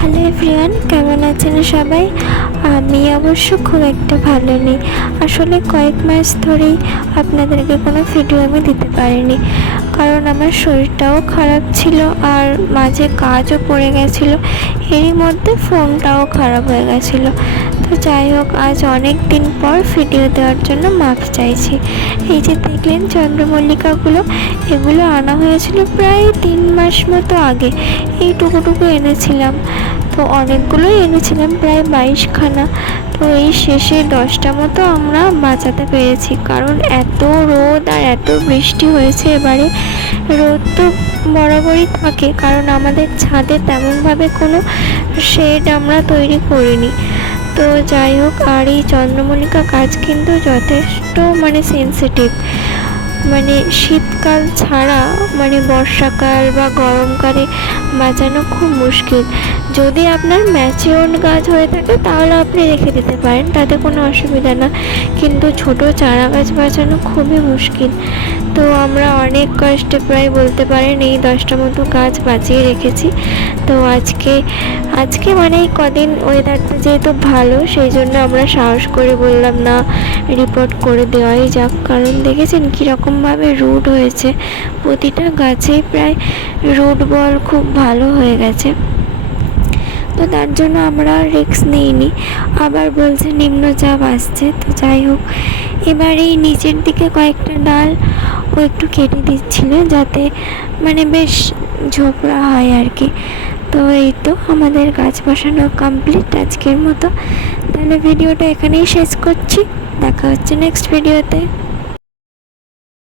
Hello everyone, কেমন আছেন সবাই? আমি অবশ্য খুব একটা ভালো নেই। আসলে কয়েক মাস ধরেই আপনাদেরকে কোনো ভিডিও আমি দিতে পারিনি, কারণ আমার শরীরটাও খারাপ ছিল আর মাঝে কাজও পড়ে গেছিলো। এরই মধ্যে ফোনটাও খারাপ হয়ে গেছিলো। তো যাই হোক, আজ অনেক দিন পর ভিডিও দেওয়ার জন্য মাপ চাইছি। এই যে দেখলেন চন্দ্রমল্লিকাগুলো, এগুলো আনা হয়েছিল প্রায় 3 মাস মতো আগে। এই টুকু এনেছিলাম, তো অনেকগুলোই এনেছিলাম, প্রায় 22খানা। তো এই শেষে 10টা মতো আমরা বাঁচাতে পেরেছি, কারণ এত রোদ আর এত বৃষ্টি হয়েছে এবারে। রোদ তো বরাবরই থাকে, কারণ আমাদের ছাদে তেমনভাবে কোনো শেড আমরা তৈরি করিনি। তো যাই হোক, আর এই চন্দ্রমল্লিকা গাছ কিন্তু যথেষ্ট সেন্সিটিভ। শীতকাল ছাড়া বর্ষাকাল বা গরমকালে বাঁচানো খুব মুশকিল। যদি আপনার ম্যাচিওর গাছ হয়ে থাকে তাহলে আপনি রেখে দিতে পারেন, তাতে কোনো অসুবিধা না, কিন্তু ছোট চারা গাছ বাঁচানো খুবই মুশকিল। তো আমরা অনেক কষ্টে, প্রায় বলতে পারেন এই 10টা মতো গাছ বাঁচিয়ে রেখেছি। তো আজকে এই কদিন ওয়েদারটা যেহেতু ভালো, সেই জন্য আমরা সাহস করে বললাম না, রিপোর্ট করে দেওয়াই যাক। কারণ দেখেছেন কীরকমভাবে রুট হয়েছে, প্রতিটা গাছেই প্রায় রুট বল খুব ভালো হয়ে গেছে। তো তার জন্য আমরা রিস্ক নিইনি। আবার বলছে নিম্নচাপ আসছে। তো যাই হোক, এবার এই নিচের দিকে কয়েকটা ডাল ও একটু কেটে দিচ্ছিল, যাতে বেশ ঝোপড়া হয় আর কি। তো এই তো আমাদের গাছ বসানো কমপ্লিট আজকের মতো। তাহলে ভিডিওটা এখানেই শেষ করছি, দেখা হচ্ছে নেক্সট ভিডিওতে।